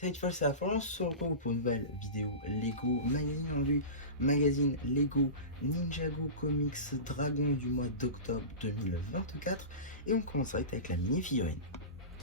Salut Fall, c'est la Florence, on se retrouve pour une nouvelle vidéo Lego magazine Lego Ninjago Comics Dragon du mois d'octobre 2024 et on commence direct avec la mini figurine.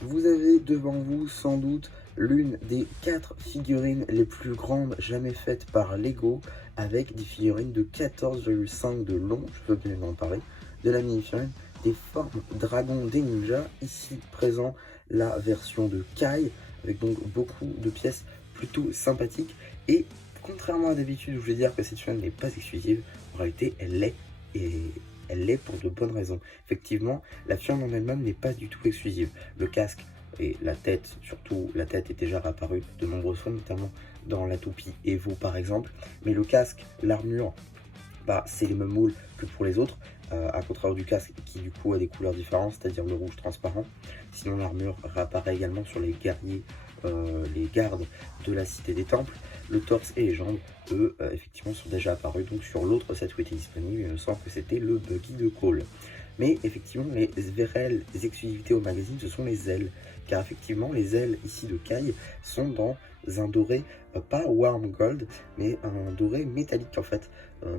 Vous avez devant vous sans doute l'une des 4 figurines les plus grandes jamais faites par Lego, avec des figurines de 14,5 de long, je veux bien en parler, de la mini-figurine des formes dragons des ninjas. Ici présent la version de Kai, avec donc beaucoup de pièces plutôt sympathiques. Et contrairement à d'habitude où je vais dire que cette figurine n'est pas exclusive, en réalité elle l'est, et elle l'est pour de bonnes raisons. Effectivement, la figurine en elle-même n'est pas du tout exclusive. Le casque et la tête, surtout la tête, est déjà apparue de nombreuses fois, notamment dans la toupie Evo par exemple. Mais le casque, l'armure, c'est les mêmes moules que pour les autres, à contraire du casque qui du coup a des couleurs différentes, c'est-à-dire le rouge transparent. Sinon l'armure réapparaît également sur les guerriers, les gardes de la cité des temples. Le torse et les jambes, eux, effectivement sont déjà apparus donc sur l'autre set où était disponible. Il me semble que c'était le buggy de Cole. Mais effectivement, les réelles exclusivités au magazine, ce sont les ailes. Car effectivement, les ailes ici de Kai sont dans un doré, pas warm gold, mais un doré métallique en fait,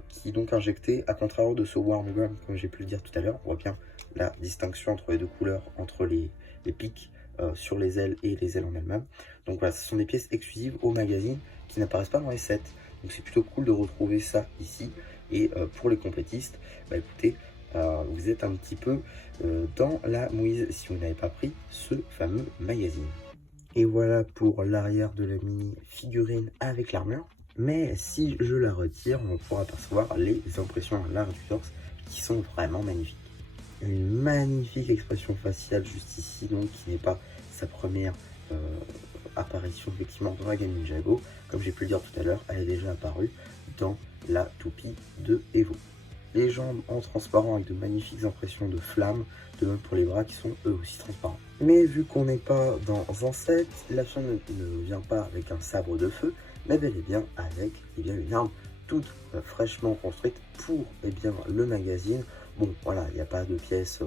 qui est donc injecté, à contrario de ce warm gold, comme j'ai pu le dire tout à l'heure. On voit bien la distinction entre les deux couleurs, entre les pics sur les ailes et les ailes en elles-mêmes. Donc voilà, ce sont des pièces exclusives au magazine qui n'apparaissent pas dans les sets. Donc c'est plutôt cool de retrouver ça ici. Et pour les complétistes, écoutez, vous êtes un petit peu dans la mouise si vous n'avez pas pris ce fameux magazine. Et voilà pour l'arrière de la mini figurine avec l'armure. Mais si je la retire, on pourra apercevoir les impressions à l'arrière du torse qui sont vraiment magnifiques. Une magnifique expression faciale juste ici, donc qui n'est pas sa première apparition effectivement dans Dragon Ninjago. Comme j'ai pu le dire tout à l'heure, elle est déjà apparue dans la toupie de Evo. Les jambes en transparent avec de magnifiques impressions de flammes, de même pour les bras qui sont eux aussi transparents. Mais vu qu'on n'est pas dans un set, la femme ne vient pas avec un sabre de feu, mais bel et bien avec une arme toute fraîchement construite pour le magazine. Bon voilà, il n'y a pas de pièces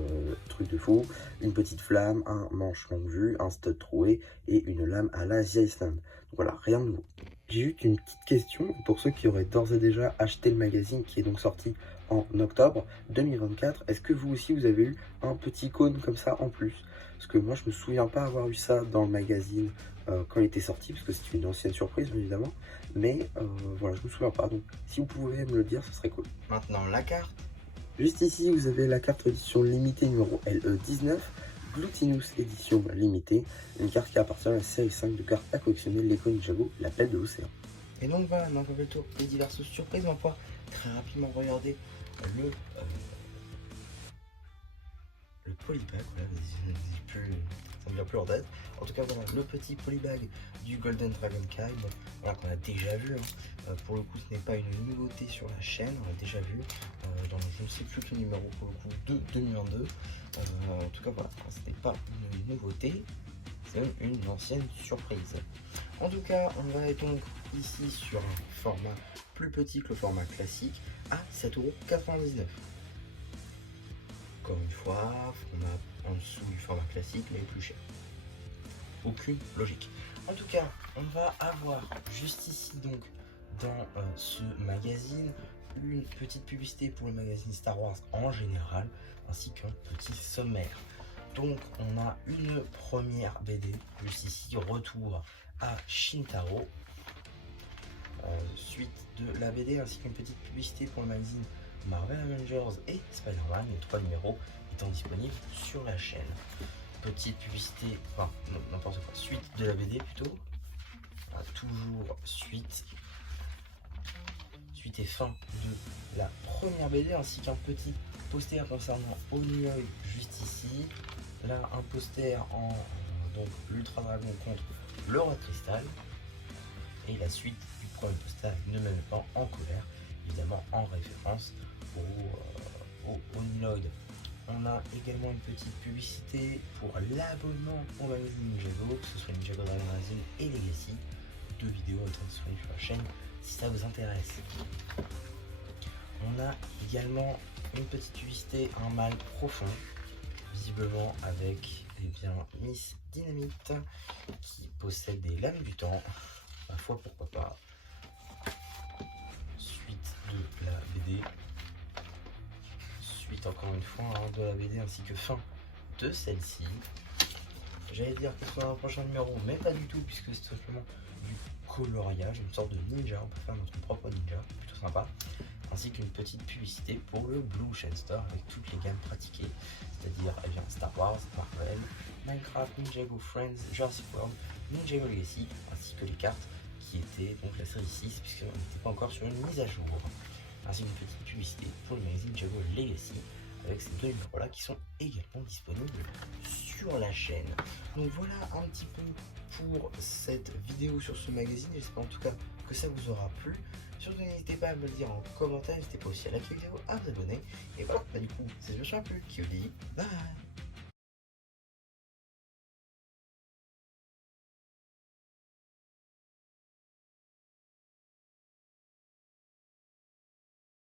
truc de fou, une petite flamme, un manche longue vue, un stud troué et une lame à la The Iceland. Donc voilà, rien de nouveau. J'ai juste une petite question pour ceux qui auraient d'ores et déjà acheté le magazine qui est donc sorti en octobre 2024. Est-ce que vous aussi vous avez eu un petit cône comme ça en plus? Parce que moi je me souviens pas avoir eu ça dans le magazine quand il était sorti, parce que c'est une ancienne surprise évidemment. Mais voilà, je me souviens pas. Donc si vous pouvez me le dire, ce serait cool. Maintenant la carte. Juste ici, vous avez la carte édition limitée numéro LE19, Glutinous édition limitée, une carte qui appartient à la série 5 de cartes à collectionner Lego Ninjago, l'appel de l'océan. Et donc voilà, maintenant qu'on fait le tour des diverses surprises, on va pouvoir très rapidement regarder le polybag, voilà, ça me vient plus en tête. En tout cas, voilà, le petit polybag du Golden Dragon Kai, voilà, qu'on a déjà vu. Pour le coup, ce n'est pas une nouveauté sur la chaîne, on l'a déjà vu dans je ne sais plus quel numéro pour le coup de 2022. En tout cas, voilà, ce n'est pas une nouveauté, c'est une ancienne surprise. En tout cas, on va être donc ici sur un format plus petit que le format classique à 7,99 €. Encore une fois, on a en dessous du format classique mais plus cher. Aucune logique. En tout cas, on va avoir juste ici donc dans ce magazine une petite publicité pour le magazine Star Wars en général, ainsi qu'un petit sommaire. Donc on a une première BD, juste ici, retour à Shintaro, suite de la BD, ainsi qu'une petite publicité pour le magazine Marvel Avengers et Spider-Man, les 3 numéros étant disponibles sur la chaîne. Petite publicité, enfin n'importe quoi, suite de la BD plutôt, toujours suite et fin de la première BD, ainsi qu'un petit poster concernant Onioy juste ici. Là un poster en donc l'Ultra Dragon contre le Roi de Cristal, et la suite du premier poster avec Ne me mets pas en colère, évidemment en référence au Oniloid. On a également une petite publicité pour l'abonnement au magazine Ninjago, que ce soit Ninjago Dragon Magazine et Legacy. 2 vidéos étant disponibles sur la chaîne si ça vous intéresse. On a également une petite publicité, un mal profond, visiblement avec Miss Dynamite qui possède des lames du temps. Ma foi, pourquoi pas. Suite de la BD. Suite encore une fois de la BD ainsi que fin de celle-ci. J'allais dire que ce soit un prochain numéro, mais pas du tout, puisque c'est simplement du coloriage, une sorte de ninja. On peut faire notre propre ninja, plutôt sympa. Ainsi qu'une petite publicité pour le Blue Ocean Store avec toutes les gammes pratiquées, c'est-à-dire Star Wars, Marvel, Minecraft, Ninjago Friends, Jurassic World, Ninjago Legacy, ainsi que les cartes qui étaient donc la série 6, puisqu'on n'était pas encore sur une mise à jour. Ainsi qu'une petite publicité pour le magazine Ninjago Legacy, avec ces deux numéros-là qui sont également disponibles sur la chaîne. Donc voilà un petit peu pour cette vidéo sur ce magazine. J'espère en tout cas que ça vous aura plu. Surtout n'hésitez pas à me le dire en commentaire, n'hésitez pas aussi à liker la vidéo, à vous abonner. Et voilà, du coup, c'est le champion qui vous dit bye.